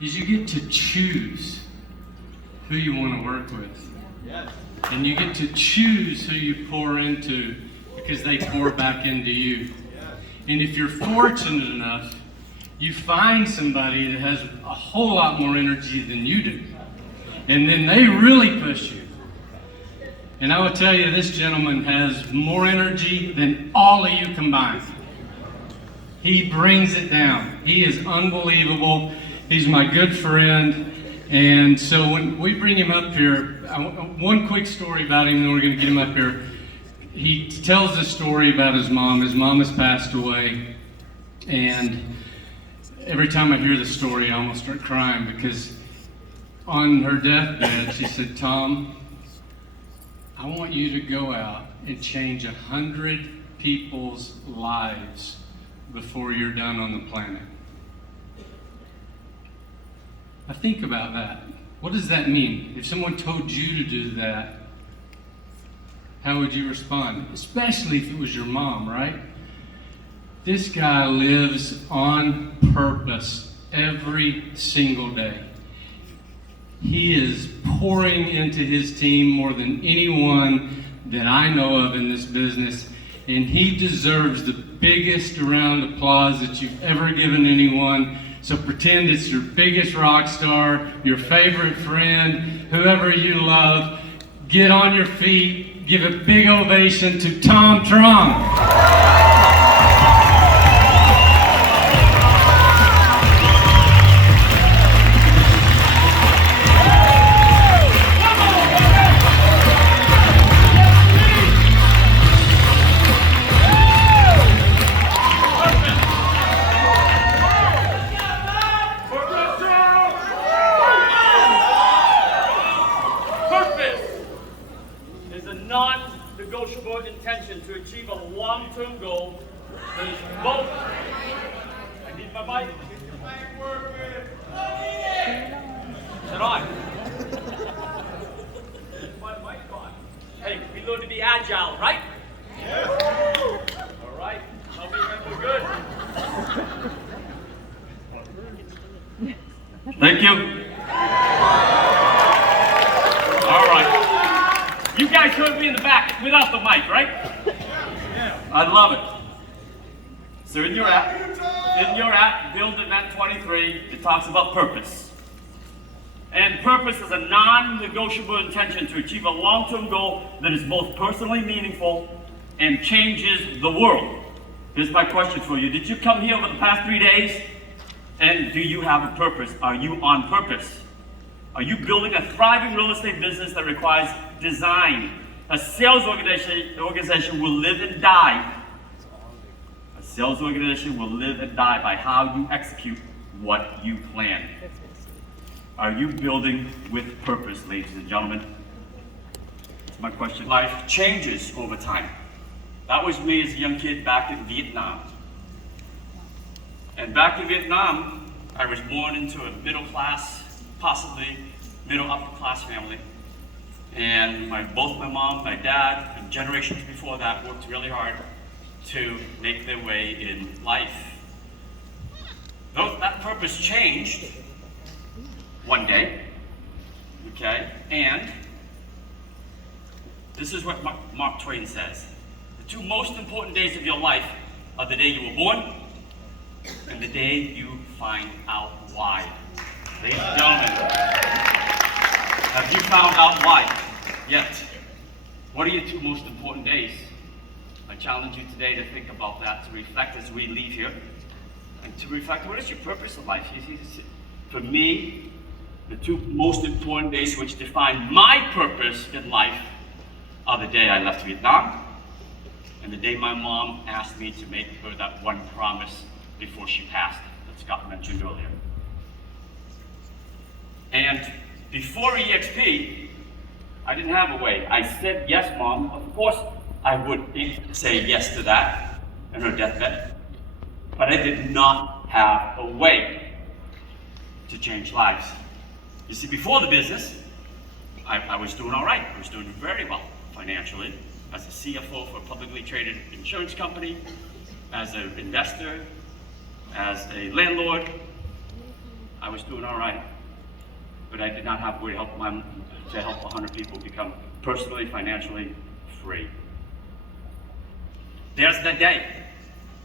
is you get to choose who you want to work with. Yes. And you get to choose who you pour into because they pour back into you. And if you're fortunate enough, you find somebody that has a whole lot more energy than you do. And then they really push you. And I will tell you, this gentleman has more energy than all of you combined. He brings it down. He is unbelievable. He's my good friend. And so when we bring him up here, one quick story about him, and then we're going to get him up here. He tells a story about his mom. His mom has passed away. And every time I hear the story, I almost start crying because on her deathbed, she said, "Tom, I want you to go out and change 100 people's lives before you're done on the planet." Now think about that. What does that mean? If someone told you to do that, how would you respond? Especially if it was your mom, right? This guy lives on purpose every single day. He is pouring into his team more than anyone that I know of in this business, and he deserves the biggest round of applause that you've ever given anyone. So pretend it's your biggest rock star, your favorite friend, whoever you love. Get on your feet, give a big ovation to Tom Truong. Non-negotiable intention to achieve a long-term goal that is both. I need my mic. Is it on? My mic on. Hey, we learn to be agile, right? Yeah. All right. Tell me when we're good. Thank you. All right. You guys heard me in the back without the mic, right? Yeah. I love it. So in your app, Build Event 23, it talks about purpose. And purpose is a non-negotiable intention to achieve a long-term goal that is both personally meaningful and changes the world. Here's my question for you. Did you come here over the past 3 days? And do you have a purpose? Are you on purpose? Are you building a thriving real estate business that requires design? A sales organization will live and die. A sales organization will live and die by how you execute what you plan. Are you building with purpose, ladies and gentlemen? That's my question. Life changes over time. That was me as a young kid back in Vietnam. And back in Vietnam, I was born into a middle class, possibly middle upper class family. And both my mom, my dad, and generations before that worked really hard to make their way in life. Though that purpose changed one day, okay? And this is what Mark Twain says. The two most important days of your life are the day you were born and the day you find out why. Ladies and gentlemen, have you found out why yet? What are your two most important days? I challenge you today to think about that, to reflect as we leave here, and to reflect, what is your purpose in life? For me, the two most important days which define my purpose in life are the day I left Vietnam and the day my mom asked me to make her that one promise before she passed that Scott mentioned earlier. And before EXP, I didn't have a way. I said, yes, Mom, of course I would say yes to that in her deathbed, but I did not have a way to change lives. You see, before the business, I was doing all right. I was doing very well financially as a CFO for a publicly traded insurance company, as an investor, as a landlord. I was doing all right, but I did not have a way to help 100 people become personally, financially free. There's the day.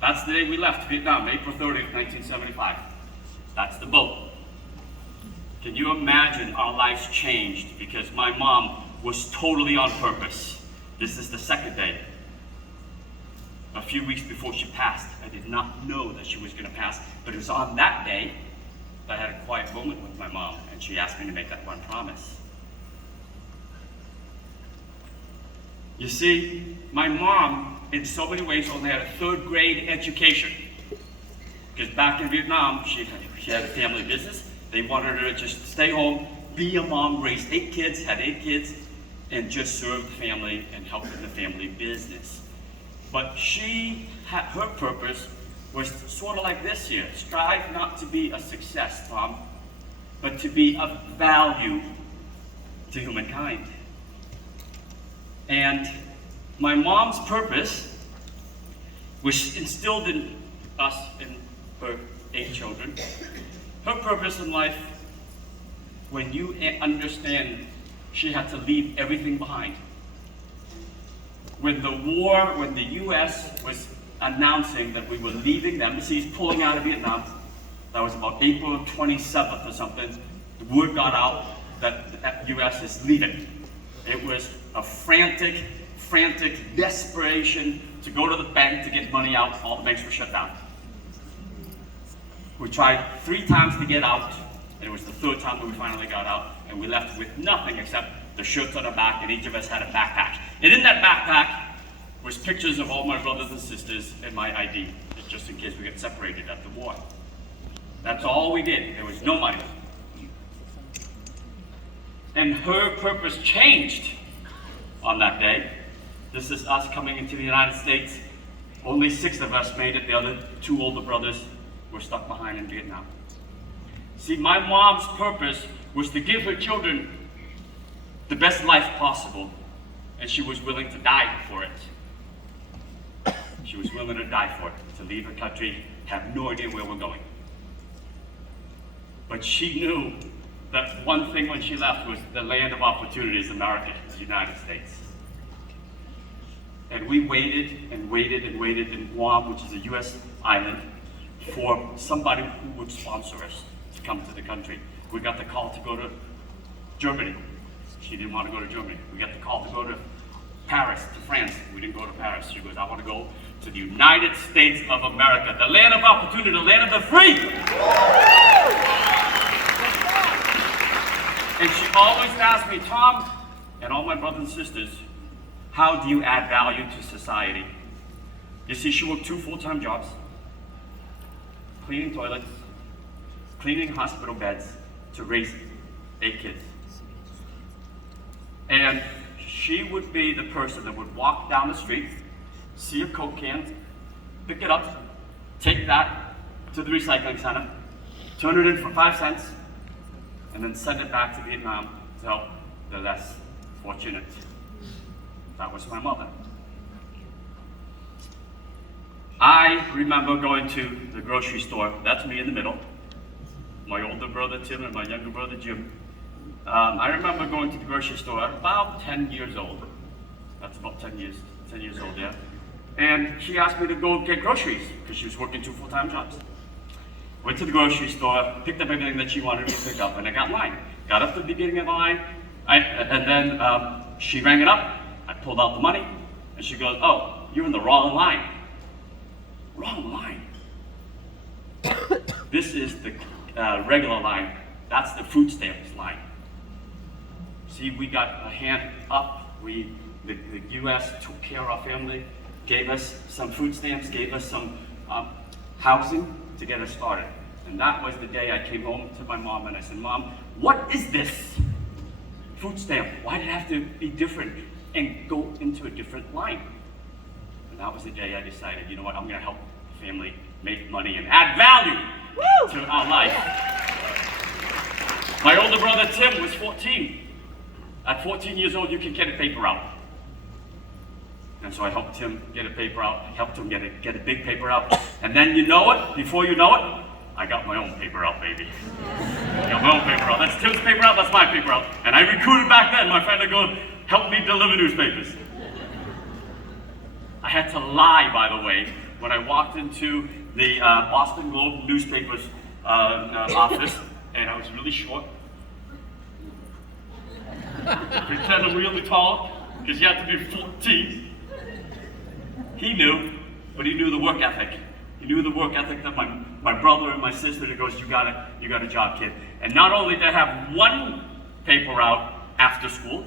That's the day we left Vietnam, April 30th, 1975. That's the boat. Can you imagine our lives changed because my mom was totally on purpose. This is the second day. A few weeks before she passed, I did not know that she was going to pass, but it was on that day that I had a quiet moment with my mom, and she asked me to make that one promise. You see, my mom, in so many ways, only had a third grade education. Because back in Vietnam, she had a family business. They wanted her to just stay home, be a mom, raise 8 kids, had 8 kids, and just serve the family and help in the family business. But her purpose was sort of like this here. Strive not to be a success, Tom, but to be of value to humankind. And my mom's purpose was instilled in us and her 8 children. Her purpose in life, when you understand she had to leave everything behind. When the U.S. was announcing that we were leaving the embassies, pulling out of Vietnam, that was about April 27th or something, the word got out that the U.S. is leaving. It was a frantic desperation to go to the bank to get money out. All the banks were shut down. We tried 3 times to get out, and it was the 3rd time that we finally got out, and we left with nothing except the shirts on our back, and each of us had a backpack. And in that backpack was pictures of all my brothers and sisters and my ID, just in case we get separated after the war. That's all we did. There was no money. And her purpose changed on that day. This is us coming into the United States. Only 6 of us made it. The other 2 older brothers were stuck behind in Vietnam. See, my mom's purpose was to give her children the best life possible, and she was willing to die for it. She was willing to die for it, to leave her country, have no idea where we're going. But she knew that one thing when she left was the land of opportunities, America, the United States. And we waited and waited and waited in Guam, which is a U.S. island, for somebody who would sponsor us to come to the country. We got the call to go to Germany. She didn't want to go to Germany. We got the call to go to Paris, to France. We didn't go to Paris. She goes, I want to go to the United States of America, the land of opportunity, the land of the free. And she always asked me, Tom, and all my brothers and sisters, how do you add value to society? You see, she worked 2 full-time jobs, cleaning toilets, cleaning hospital beds to raise 8 kids. And she would be the person that would walk down the street, see a Coke can, pick it up, take that to the recycling center, turn it in for 5 cents, and then send it back to Vietnam to help the less fortunate. That was my mother. I remember going to the grocery store. That's me in the middle. My older brother Tim and my younger brother Jim. I remember going to the grocery store at about 10 years old. That's about 10 years old, yeah. And she asked me to go get groceries because she was working 2 full-time jobs. Went to the grocery store, picked up everything that she wanted me to pick up, and I got in line. Got up to the beginning of the line, and then she rang it up. I pulled out the money, and she goes, "Oh, you're in the wrong line." Wrong line. This is the regular line. That's the food stamps line. See, we got a hand up. The U.S. took care of our family, gave us some food stamps, gave us some housing to get us started. And that was the day I came home to my mom and I said, "Mom, what is this food stamp? Why did it have to be different and go into a different line?" And that was the day I decided, you know what, I'm going to help the family make money and add value to our life. My older brother Tim was 14. At 14 years old, you can get a paper out. And so I helped him get a paper out. I helped him get a big paper out. And then you know it, before you know it, I got my own paper out, baby. I got my own paper out. That's Tim's paper out, that's my paper out. And I recruited back then my friend to go help me deliver newspapers. I had to lie, by the way, when I walked into the Boston Globe newspapers office, and I was really short. Pretend I'm really tall, because you have to be 14. He knew, but he knew the work ethic. He knew the work ethic that my brother and my sister, that goes, you got a job, kid. And not only did I have one paper out after school,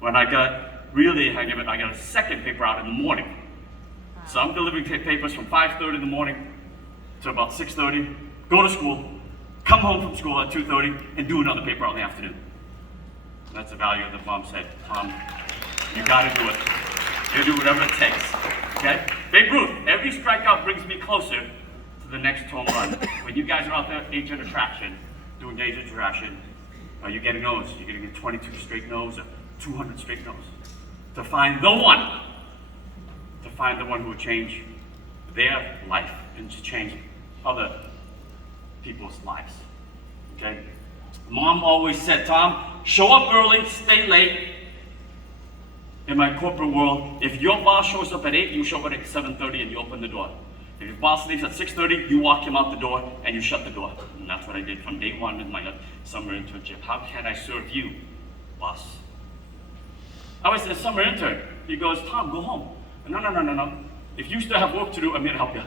when I got a second paper out in the morning. So I'm delivering papers from 5:30 in the morning to about 6:30, go to school, come home from school at 2:30, and do another paper out in the afternoon. That's the value that Mom said, Tom, you gotta do it. You do whatever it takes, okay? Babe Ruth, every strikeout brings me closer to the next home run. When you guys are out there, agent attraction, doing agent attraction, are you getting those? You're getting a 22 straight no's or 200 straight no's. To find the one who will change their life and to change other people's lives, okay? Mom always said, Tom, show up early, stay late. In my corporate world, if your boss shows up at 8, you show up at 7:30 and you open the door. If your boss leaves at 6:30, you walk him out the door and you shut the door. And that's what I did from day one in my summer internship. How can I serve you, boss? I was a summer intern. He goes, Tom, go home. No. If you still have work to do, I'm going to help you.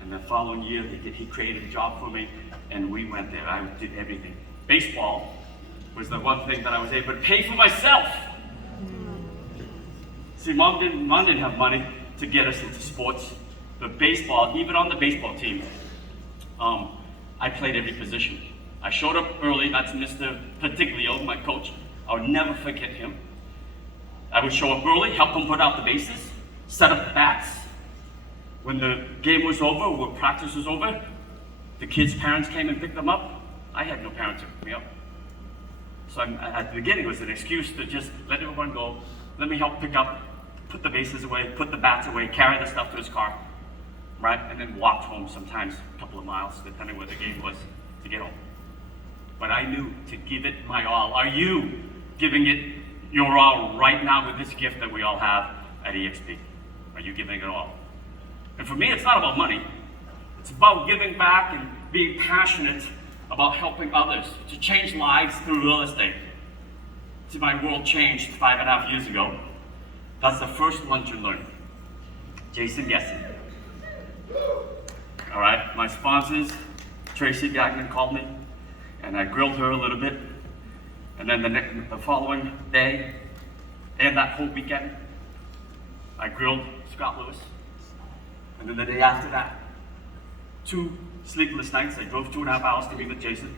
And the following year, he created a job for me, and we went there. I did everything. Baseball was the one thing that I was able to pay for myself. See, Mom didn't have money to get us into sports, but baseball, even on the baseball team, I played every position. I showed up early. That's Mr. Patiglio, my coach. I would never forget him. I would show up early, help him put out the bases, set up the bats. When the game was over, when practice was over, the kids' parents came and picked them up. I had no parents to pick me up. So at the beginning, it was an excuse to just let everyone go, let me help pick up, put the bases away, put the bats away, carry the stuff to his car, right? And then walk home sometimes a couple of miles, depending where the game was, to get home. But I knew to give it my all. Are you giving it your all right now with this gift that we all have at EXP? Are you giving it all? And for me, it's not about money. It's about giving back and being passionate about helping others to change lives through real estate. See, my world changed 5.5 years ago. That's the first lunch and learn. Jason Gessen. All right, my sponsors, Tracy Gagnon called me, and I grilled her a little bit. And then the following day, and that whole weekend, I grilled Scott Lewis. And then the day after that, 2 sleepless nights. I drove 2.5 hours to be with Jason.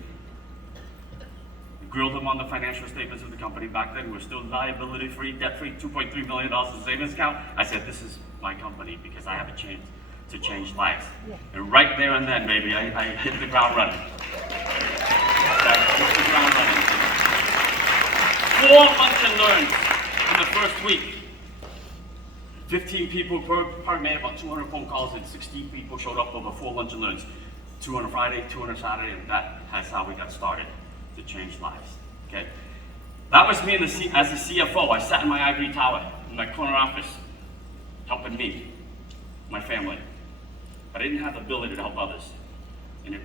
I grilled him on the financial statements of the company. Back then, we were still liability-free, debt-free, $2.3 million in savings account. I said, this is my company because I have a chance to change lives. Yeah. And right there and then, baby, I hit the ground running. I hit the ground running. 4 lunch and learns in the first week. 15 people per made about 200 phone calls, and 16 people showed up over 4 lunch and learns. 2 on a Friday, 2 on a Saturday, and that's how we got started to change lives. Okay, that was me as a CFO. I sat in my ivory tower in my corner office, helping me, my family. But I didn't have the ability to help others, and it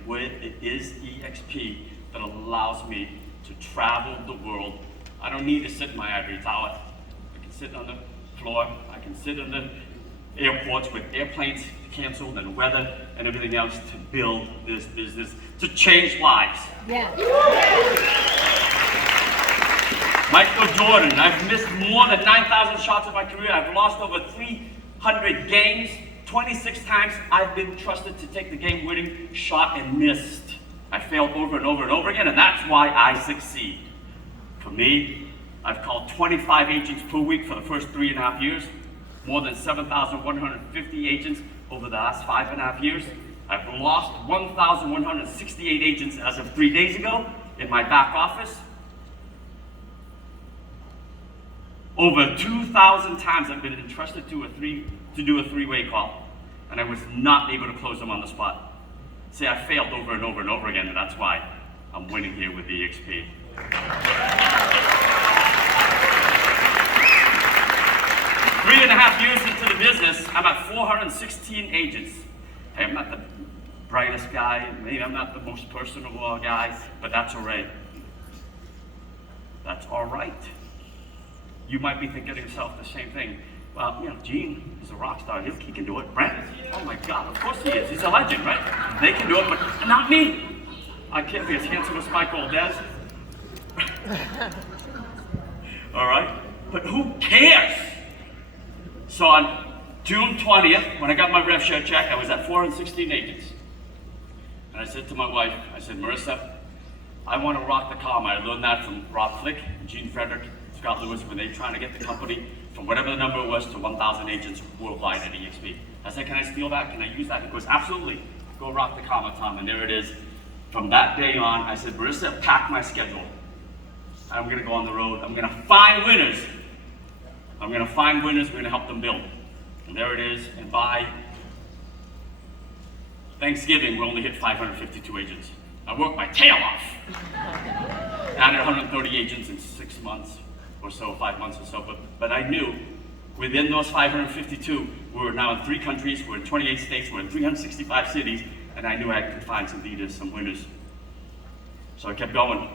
is EXP that allows me to travel the world. I don't need to sit in my ivory tower. I can sit on the floor. I can sit in the airports with airplanes canceled and weather and everything else to build this business, to change lives. Yeah. Michael Jordan, I've missed more than 9,000 shots in my career. I've lost over 300 games. 26 times I've been trusted to take the game-winning shot and missed. I failed over and over and over again, and that's why I succeed. For me, I've called 25 agents per week for the first 3.5 years, more than 7,150 agents over the last 5.5 years. I've lost 1,168 agents as of 3 days ago in my back office. Over 2,000 times I've been entrusted to do a three-way call. and I was not able to close them on the spot. See, I failed over and over and over again, and that's why I'm winning here with EXP. 3.5 years into the business, I'm at 416 agents. Hey, I'm not the brightest guy, maybe I'm not the most personable guy, but that's all right. That's all right. You might be thinking to yourself the same thing. Well, you know, Gene is a rock star. He can do it. Brent, oh my God, of course he is. He's a legend, right? They can do it, but not me. I can't be as handsome as Michael Des. All right? But who cares? So on June 20th, when I got my rev share check, I was at 416 agents. And I said to my wife, I said, Marissa, I want to rock the comma. I learned that from Rob Flick, Gene Frederick, Scott Lewis, when they were trying to get the company from whatever the number was to 1,000 agents worldwide at EXP. I said, can I steal that? Can I use that? He goes, absolutely. Go rock the comma, Tom. And there it is. From that day on, I said, Marissa, pack my schedule. I'm going to go on the road. I'm going to find winners. I'm going to find winners. We're going to help them build. And there it is. And by Thanksgiving, we only hit 552 agents. I worked my tail off. Added 130 agents in 6 months or so, 5 months or so. But I knew within those 552, we were now in 3 countries, we're in 28 states, we're in 365 cities, and I knew I could find some leaders, some winners. So I kept going.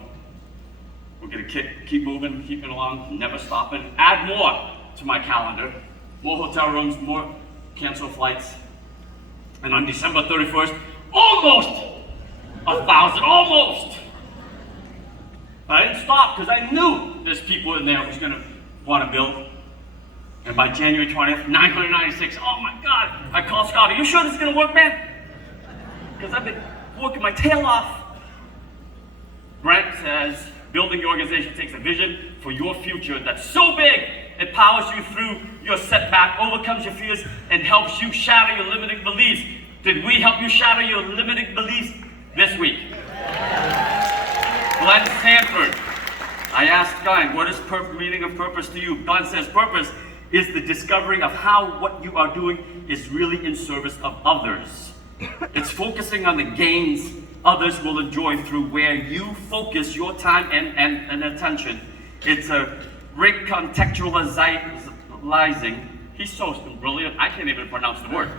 We're gonna keep moving, keeping along, never stopping. Add more to my calendar. More hotel rooms, more cancel flights. And on December 31st, almost 1,000, almost. I didn't stop because I knew there's people in there who's gonna wanna build. And by January 20th, 996, oh my God. I called Scott, are you sure this is gonna work, man? Because I've been working my tail off. Brent says, building your organization takes a vision for your future that's so big, it powers you through your setback, overcomes your fears, and helps you shatter your limiting beliefs. Did we help you shatter your limiting beliefs this week? Glenn Sanford. I asked Glenn, what is meaning of purpose to you? Glenn says, purpose is the discovering of how what you are doing is really in service of others. It's focusing on the gains others will enjoy through where you focus your time and attention. It's a recontextualizing. He's so brilliant, I can't even pronounce the word.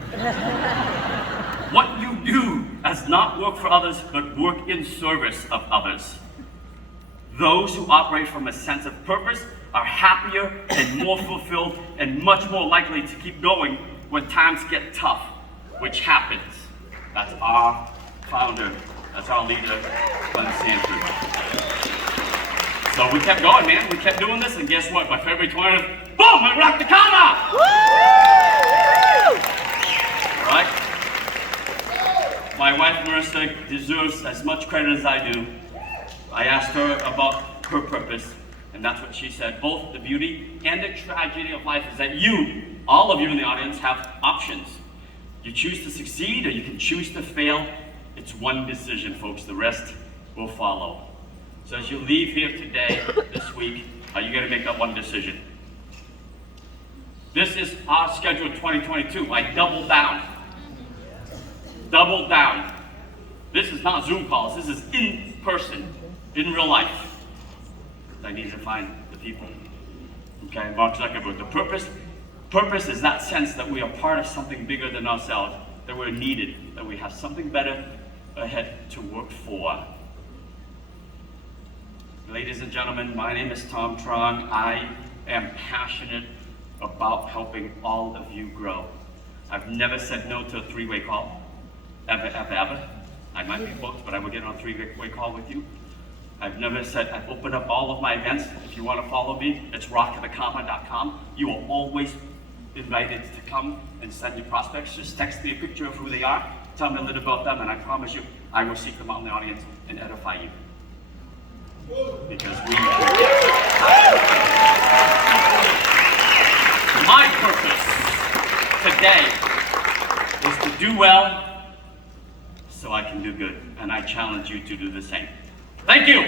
What you do as not work for others, but work in service of others. Those who operate from a sense of purpose are happier and more fulfilled and much more likely to keep going when times get tough, which happens. That's our founder, that's our leader, Glenn Sanford. So we kept going, man. We kept doing this, and guess what? By February 20th, boom, I rocked the comma! All right? My wife, Marissa, deserves as much credit as I do. I asked her about her purpose, and that's what she said. Both the beauty and the tragedy of life is that you, all of you in the audience, have options. You choose to succeed, or you can choose to fail. It's one decision, folks. The rest will follow. So as you leave here today, this week, are you going to make that one decision? This is our schedule 2022. I doubled down. Doubled down. This is not Zoom calls. This is in person, in real life. I need to find the people. Okay, Mark Zuckerberg. The purpose is that sense that we are part of something bigger than ourselves, that we're needed, that we have something better ahead to work for. Ladies and gentlemen, my name is Tom Truong. I am passionate about helping all of you grow. I've never said no to a 3-way call, ever. I might be booked, but I will get on a 3-way call with you. I've never said, I've opened up all of my events. If you want to follow me, it's rockthecomma.com. You are always invited to come and send your prospects. Just text me a picture of who they are, tell me a little about them, and I promise you, I will seek them out in the audience and edify you. Because my purpose today is to do well so I can do good, and I challenge you to do the same. Thank you.